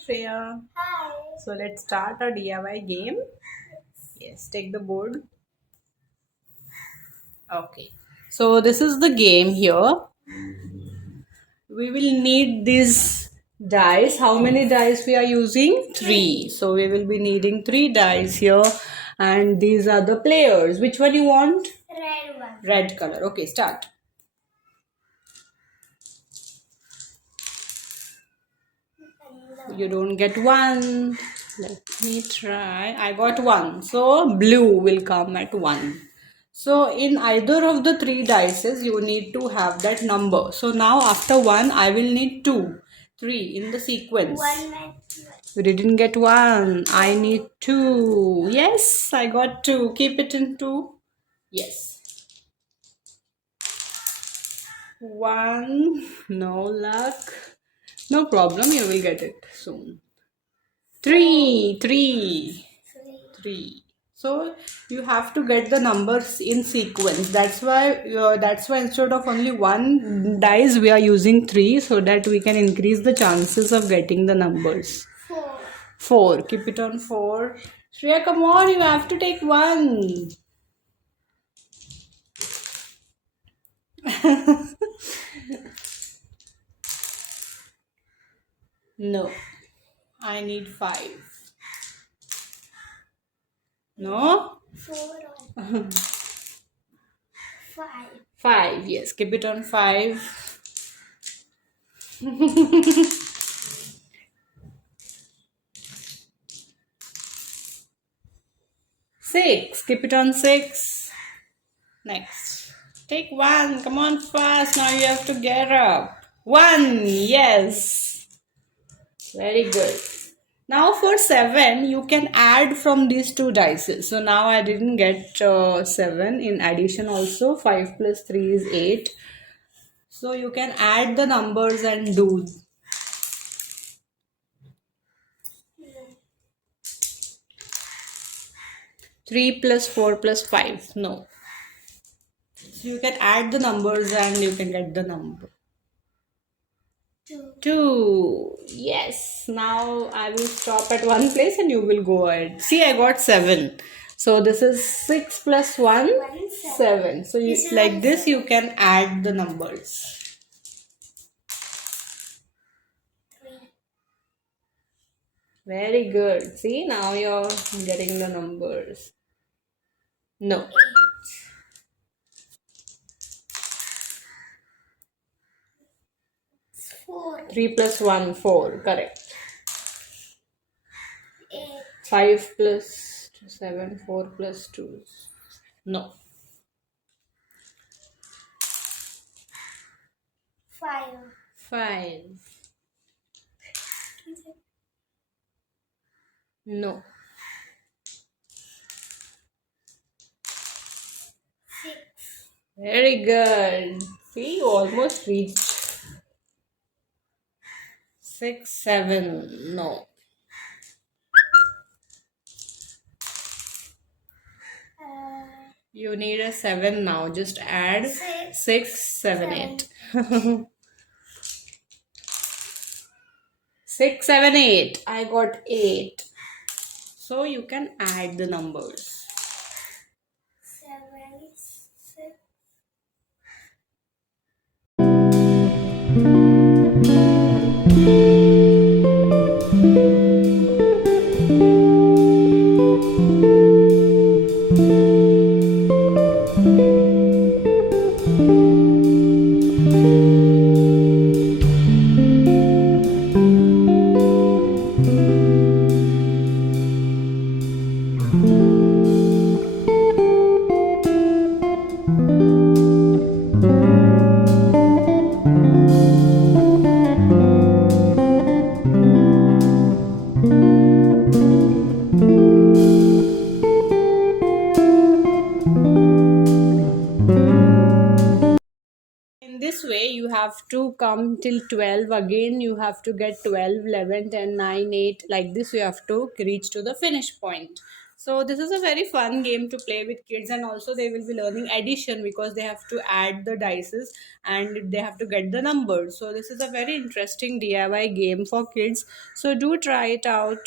Shreya. Hi. So let's start our DIY game. Yes, take the board. Okay. So this is the game here. We will need these dice. How many dice we are using? Three. So we will be needing three dice here. And these are the players. Which one you want? Red one. Red color. Okay, start. You don't get one. Let me try. I got one. So blue will come at one. So in either of the three dices, you need to have that number. So now after one, I will need two, three in the sequence. One man. You didn't get one. I need two. Yes, I got two. Keep it in two. Yes. One. No luck. No problem. You will get it soon. Three. Three. So you have to get the numbers in sequence. That's why instead of only one dice we are using three, so that we can increase the chances of getting the numbers. Four. Four. Keep it on four. Shreya, come on, you have to take one. No. I need five. No? Four. Or five. Five. Yes. Keep it on five. Six. Keep it on six. Next. Take one. Come on fast. Now you have to get up. One. Yes. Very good. Now for 7, you can add from these two dices. So now I didn't get 7. In addition also, 5 plus 3 is 8. So you can add the numbers and do. 3 plus 4 plus 5. No. So you can add the numbers and you can get the number. Two. 2. Yes. Now I will stop at one place and you will go ahead. See, I got 7. So this is 6 plus 1, 7. So you, like this you can add the numbers. Three. Very good. See, now you're getting the numbers. No. Four. 3 plus 1, 4. Correct. 8. 5 plus 7, 4 plus 2. No. 5. 5. No. 6. Very good. See, you almost reached. 6, 7. No. You need a 7 now. Just add 6, 7, 8. 6, 7, 8. I got 8. So you can add the numbers. 7. 6. In this way, you have to come till 12. Again, you have to get 12, 11, 10, 9, 8. Like this, you have to reach to the finish point. So this is a very fun game to play with kids, and also they will be learning addition because they have to add the dices and they have to get the numbers. So this is a very interesting DIY game for kids. So do try it out.